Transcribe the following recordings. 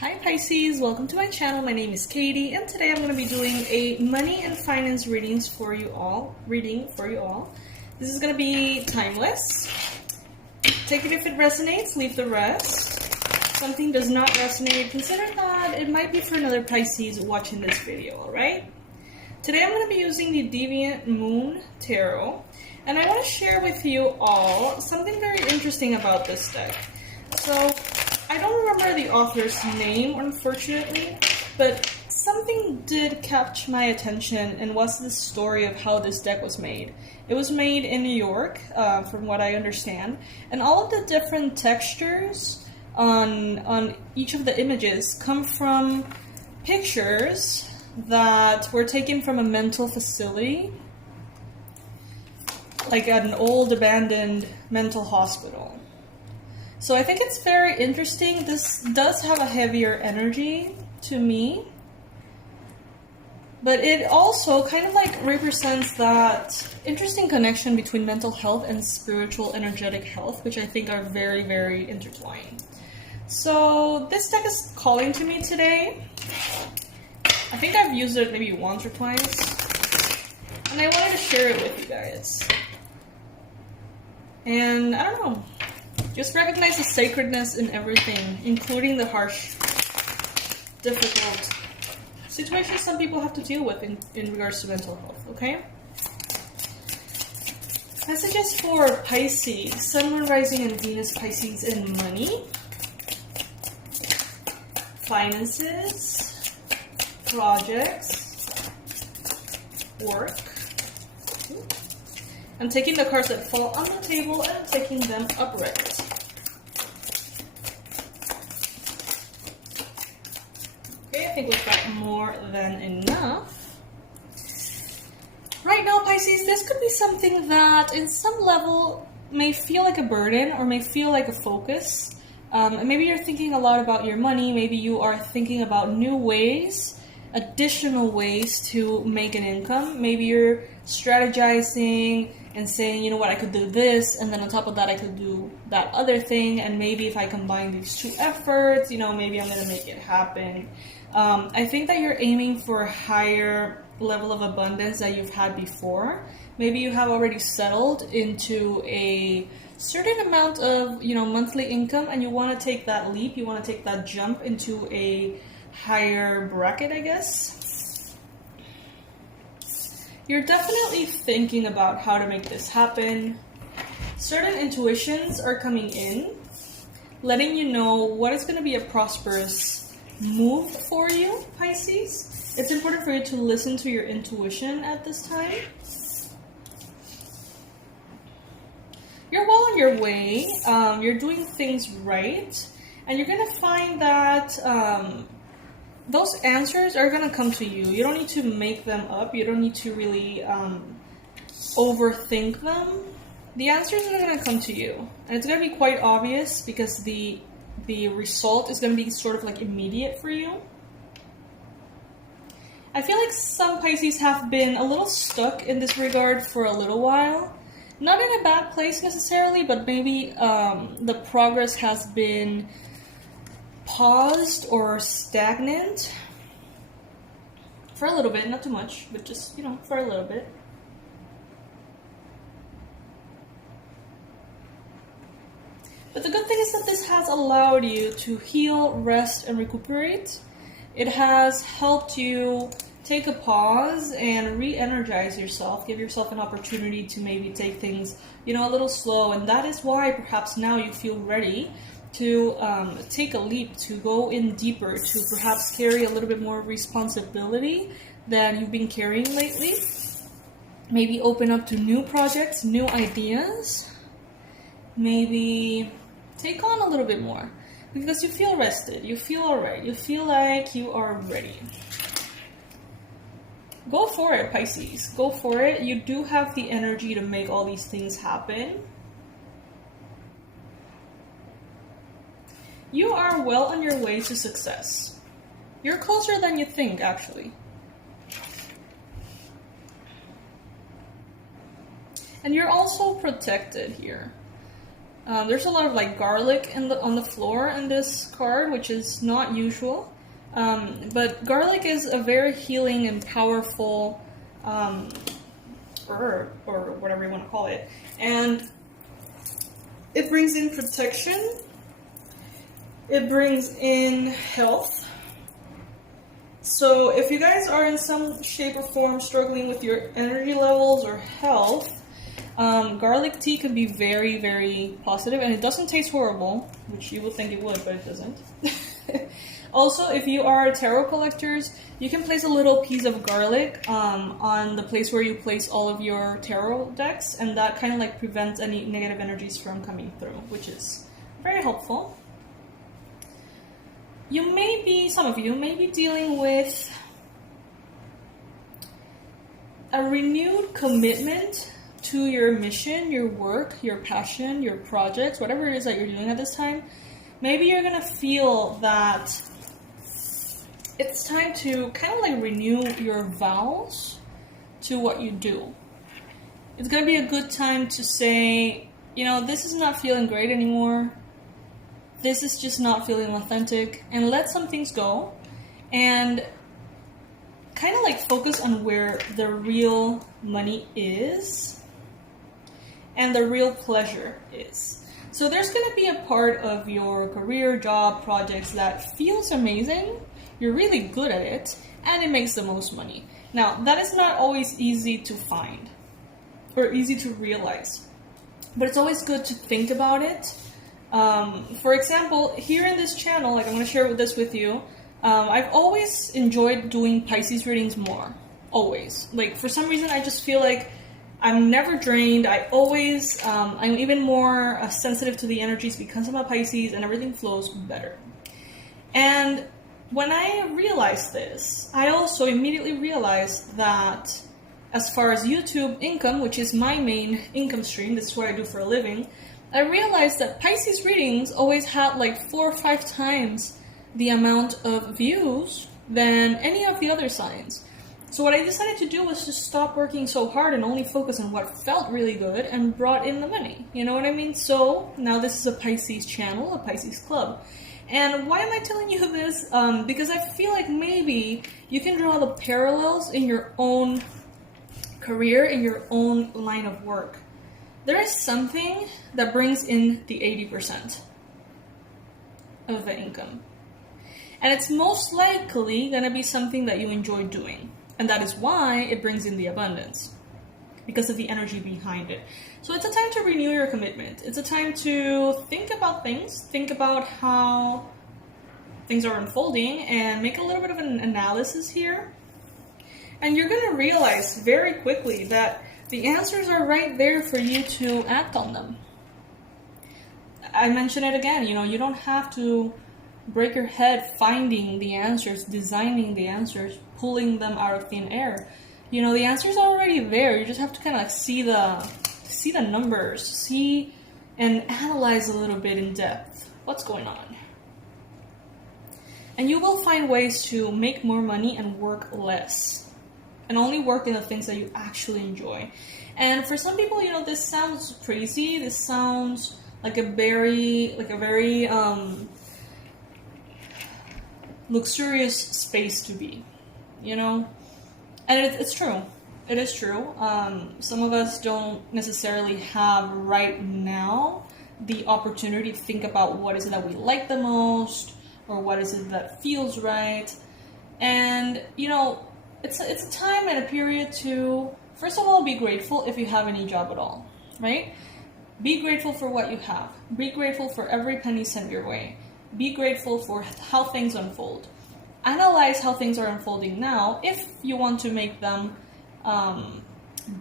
Hi Pisces, welcome to my channel. My name is Katie and today I'm going to be doing a money and finance reading for you all. This is going to be timeless. Take it if it resonates, leave the rest. If something does not resonate, consider that it might be for another Pisces watching this video, alright? Today I'm going to be using the Deviant Moon Tarot and I want to share with you all something very interesting about this deck. So, I don't remember the author's name, unfortunately, but something did catch my attention and was the story of how this deck was made. It was made in New York, from what I understand, and all of the different textures on each of the images come from pictures that were taken from a mental facility, like at an old abandoned mental hospital. So I think it's very interesting. This does have a heavier energy to me, but it also kind of like represents that interesting connection between mental health and spiritual energetic health, which I think are very, very intertwined. So this deck is calling to me today. I think I've used it maybe once or twice, and I wanted to share it with you guys. And I don't know. Just recognize the sacredness in everything, including the harsh, difficult situations some people have to deal with in regards to mental health, okay? Messages for Pisces, Sun, Moon, Rising, and Venus Pisces in money, finances, projects, work. I'm taking the cards that fall on the table and I'm taking them upright. Okay, I think we've got more than enough. Right now, Pisces, this could be something that in some level may feel like a burden or may feel like a focus. Maybe you're thinking a lot about your money. Maybe you are thinking about new ways, additional ways to make an income. Maybe you're strategizing and saying, you know what, I could do this, and then on top of that, I could do that other thing, and maybe if I combine these two efforts, you know, maybe I'm going to make it happen. I think that you're aiming for a higher level of abundance that you've had before. Maybe you have already settled into a certain amount of, you know, monthly income, and you want to take that leap, you want to take that jump into a higher bracket, I guess. You're definitely thinking about how to make this happen. Certain intuitions are coming in, letting you know what is going to be a prosperous move for you, Pisces. It's important for you to listen to your intuition at this time. You're well on your way. You're doing things right. And you're going to find that those answers are going to come to you. You don't need to make them up. You don't need to really overthink them. The answers are going to come to you. And it's going to be quite obvious because the result is going to be sort of like immediate for you. I feel like some Pisces have been a little stuck in this regard for a little while. Not in a bad place necessarily, but maybe the progress has been paused or stagnant for a little bit, not too much, but just, you know, for a little bit. But the good thing is that this has allowed you to heal, rest, and recuperate. It has helped you take a pause and re-energize yourself, give yourself an opportunity to maybe take things, you know, a little slow, and that is why perhaps now you feel ready to take a leap, to go in deeper, to perhaps carry a little bit more responsibility than you've been carrying lately. Maybe open up to new projects, new ideas. Maybe take on a little bit more because you feel rested, you feel alright, you feel like you are ready. Go for it, Pisces. Go for it. You do have the energy to make all these things happen. You are well on your way to success. You're closer than you think, actually. And you're also protected here. There's a lot of like garlic on the floor in this card, which is not usual. But garlic is a very healing and powerful herb, or whatever you want to call it. And it brings in protection. It brings in health. So if you guys are in some shape or form struggling with your energy levels or health, garlic tea can be very, very positive, and it doesn't taste horrible, which you would think it would, but it doesn't. Also, if you are tarot collectors, you can place a little piece of garlic on the place where you place all of your tarot decks, and that kind of like prevents any negative energies from coming through, which is very helpful. Some of you may be dealing with a renewed commitment to your mission, your work, your passion, your projects, whatever it is that you're doing at this time. Maybe you're gonna feel that it's time to kind of like renew your vows to what you do. It's gonna be a good time to say, you know, this is not feeling great anymore. This is just not feeling authentic, and let some things go and kind of like focus on where the real money is and the real pleasure is. So there's going to be a part of your career, job, projects that feels amazing, you're really good at it, and it makes the most money. Now, that is not always easy to find or easy to realize, but it's always good to think about it. For example, here in this channel, like I'm going to share this with you, I've always enjoyed doing Pisces readings more. Always. Like, for some reason, I just feel like I'm never drained. I'm even more sensitive to the energies because I'm a Pisces, and everything flows better. And when I realized this, I also immediately realized that as far as YouTube income, which is my main income stream, this is what I do for a living, I realized that Pisces readings always had like 4 or 5 times the amount of views than any of the other signs. So what I decided to do was just stop working so hard and only focus on what felt really good and brought in the money. You know what I mean? So now this is a Pisces channel, a Pisces club. And why am I telling you this? Because I feel like maybe you can draw the parallels in your own career, in your own line of work. There is something that brings in the 80% of the income. And it's most likely going to be something that you enjoy doing. And that is why it brings in the abundance, because of the energy behind it. So it's a time to renew your commitment. It's a time to think about things, think about how things are unfolding, and make a little bit of an analysis here. And you're going to realize very quickly that the answers are right there for you to act on them. I mention it again, you don't have to break your head finding the answers, designing the answers, pulling them out of thin air. The answers are already there. You just have to kind of like see the numbers, see and analyze a little bit in depth what's going on. And you will find ways to make more money and work less. And only work in the things that you actually enjoy. And for some people, this sounds crazy. This sounds like a very luxurious space to be, And it's true. It is true. Some of us don't necessarily have right now the opportunity to think about what is it that we like the most, or what is it that feels right. And, it's a time and a period to, first of all, be grateful if you have any job at all, right? Be grateful for what you have. Be grateful for every penny sent your way. Be grateful for how things unfold. Analyze how things are unfolding now if you want to make them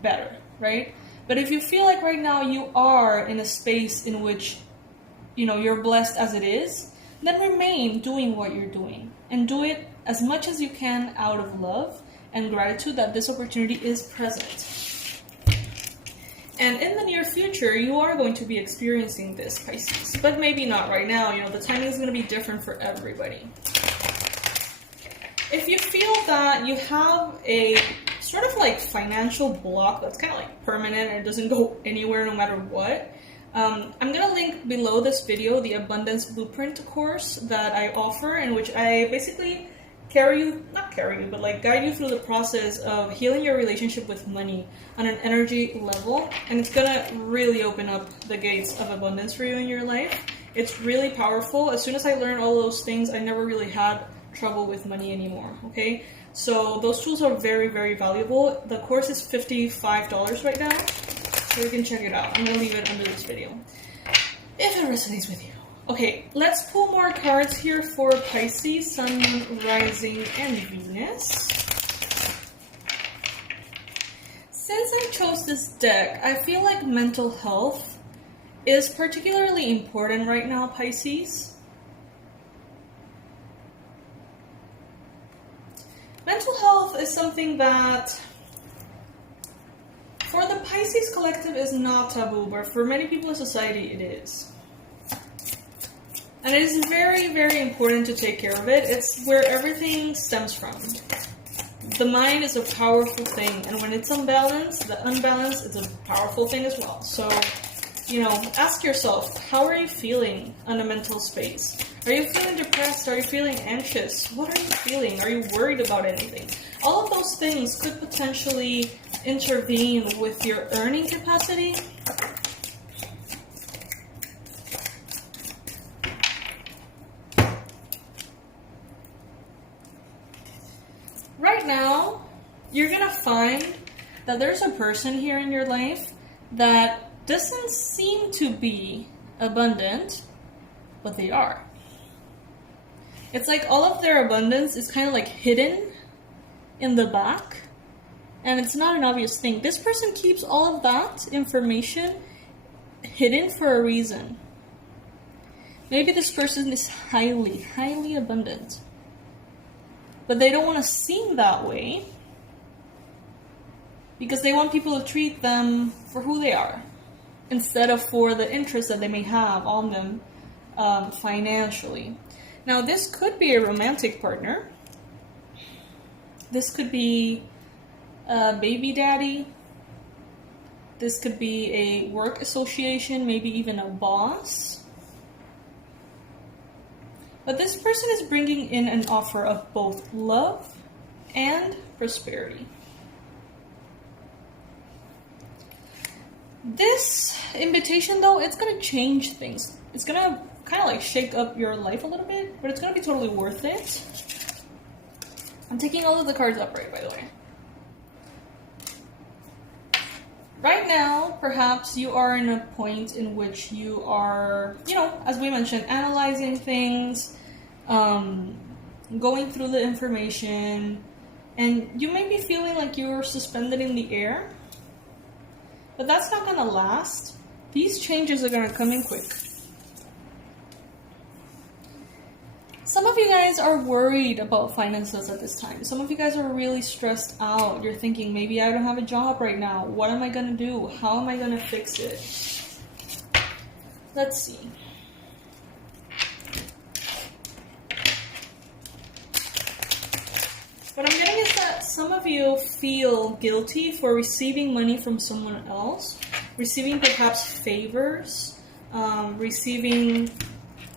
better, right? But if you feel like right now you are in a space in which, you're blessed as it is, then remain doing what you're doing. And do it as much as you can out of love and gratitude that this opportunity is present. And in the near future, you are going to be experiencing this, Pisces. But maybe not right now. The timing is going to be different for everybody. If you feel that you have a sort of like financial block that's kind of like permanent and it doesn't go anywhere no matter what, I'm gonna link below this video the Abundance Blueprint course that I offer, in which I basically guide you through the process of healing your relationship with money on an energy level, and it's gonna really open up the gates of abundance for you in your life. It's really powerful. As soon as I learned all those things, I never really had trouble with money anymore, okay? So those tools are very, very valuable. The course is $55 right now, so you can check it out. I'm gonna leave it under this video if it resonates with you. Okay, let's pull more cards here for Pisces, Sun, Moon, Rising, and Venus. Since I chose this deck, I feel like mental health is particularly important right now, Pisces. Mental health is something that, for the Pisces collective, is not taboo, but for many people in society, it is. And it is very, very important to take care of it. It's where everything stems from. The mind is a powerful thing, and when it's unbalanced, the unbalance is a powerful thing as well. So, you know, ask yourself, how are you feeling on a mental space? Are you feeling depressed? Are you feeling anxious? What are you feeling? Are you worried about anything? All of those things could potentially intervene with your earning capacity. Right now, you're gonna find that there's a person here in your life that doesn't seem to be abundant, but they are. It's like all of their abundance is kind of like hidden in the back, and it's not an obvious thing. This person keeps all of that information hidden for a reason. Maybe this person is highly, highly abundant, but they don't want to seem that way because they want people to treat them for who they are instead of for the interest that they may have on them financially. Now, this could be a romantic partner. This could be a baby daddy. This could be a work association, maybe even a boss. But this person is bringing in an offer of both love and prosperity. This invitation, though, it's going to change things. It's going to kind of like shake up your life a little bit, but it's going to be totally worth it. I'm taking all of the cards upright, by the way. Right now, perhaps you are in a point in which you are, you know, as we mentioned, analyzing things, going through the information, and you may be feeling like you're suspended in the air, but that's not going to last. These changes are going to come in quick. Some of you guys are worried about finances at this time. Some of you guys are really stressed out. You're thinking, maybe I don't have a job right now. What am I going to do? How am I going to fix it? Let's see. What I'm getting is that some of you feel guilty for receiving money from someone else, receiving perhaps favors, receiving,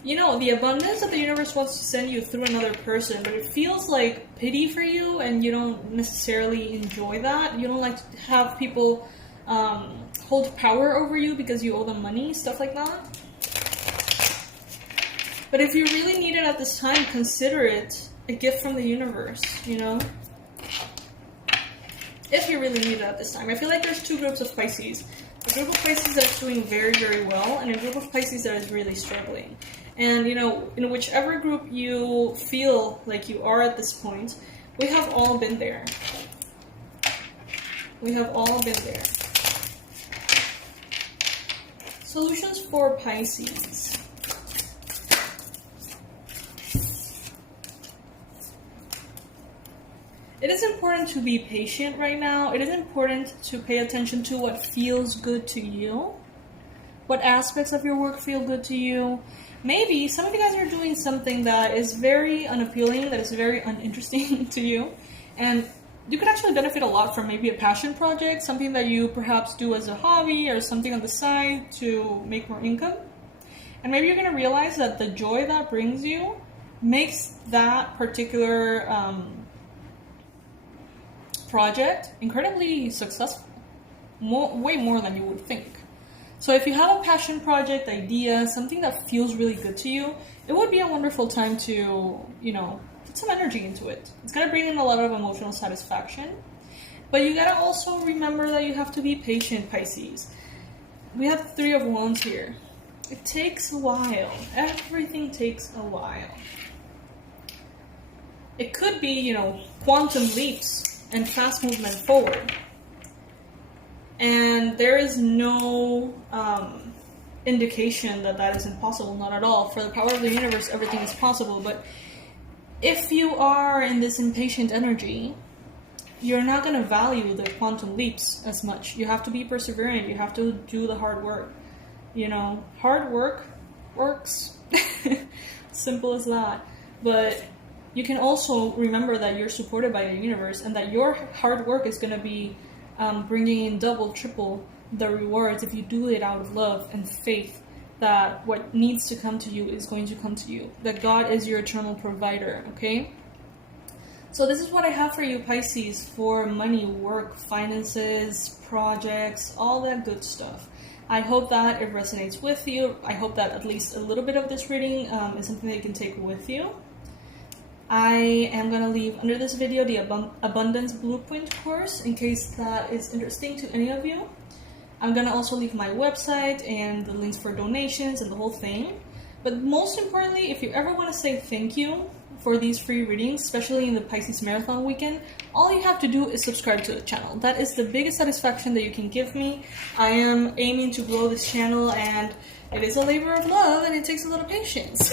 you know, the abundance that the universe wants to send you through another person, but it feels like pity for you, and you don't necessarily enjoy that. You don't like to have people hold power over you because you owe them money, stuff like that. But if you really need it at this time, consider it a gift from the universe, you know? If you really need it at this time. I feel like there's two groups of Pisces. A group of Pisces that's doing very, very well, and a group of Pisces that is really struggling. And, you know, in whichever group you feel like you are at this point, we have all been there. We have all been there. Solutions for Pisces. It is important to be patient right now. It is important to pay attention to what feels good to you. What aspects of your work feel good to you. Maybe some of you guys are doing something that is very unappealing, that is very uninteresting to you. And you could actually benefit a lot from maybe a passion project, something that you perhaps do as a hobby or something on the side to make more income. And maybe you're going to realize that the joy that brings you makes that particular project incredibly successful, way more than you would think. So if you have a passion project, idea, something that feels really good to you, it would be a wonderful time to, you know, put some energy into it. It's going to bring in a lot of emotional satisfaction. But you got to also remember that you have to be patient, Pisces. We have 3 of Wands here. It takes a while. Everything takes a while. It could be, you know, quantum leaps and fast movement forward. And there is no indication that that is impossible, not at all. For the power of the universe, everything is possible. But if you are in this impatient energy, you're not going to value the quantum leaps as much. You have to be perseverant. You have to do the hard work. You know, hard work works. Simple as that. But you can also remember that you're supported by the universe and that your hard work is going to be bringing in double, triple the rewards if you do it out of love and faith that what needs to come to you is going to come to you. That God is your eternal provider, okay? So this is what I have for you, Pisces, for money, work, finances, projects, all that good stuff. I hope that it resonates with you. I hope that at least a little bit of this reading is something that you can take with you. I am going to leave under this video the Abundance Blueprint course in case that is interesting to any of you. I'm going to also leave my website and the links for donations and the whole thing. But most importantly, if you ever want to say thank you for these free readings, especially in the Pisces Marathon weekend, all you have to do is subscribe to the channel. That is the biggest satisfaction that you can give me. I am aiming to grow this channel, and it is a labor of love and it takes a lot of patience.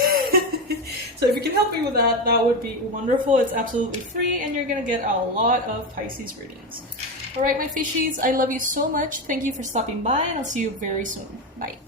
So if you can help me with that, that would be wonderful. It's absolutely free and you're going to get a lot of Pisces readings. Alright, my fishies, I love you so much. Thank you for stopping by and I'll see you very soon. Bye.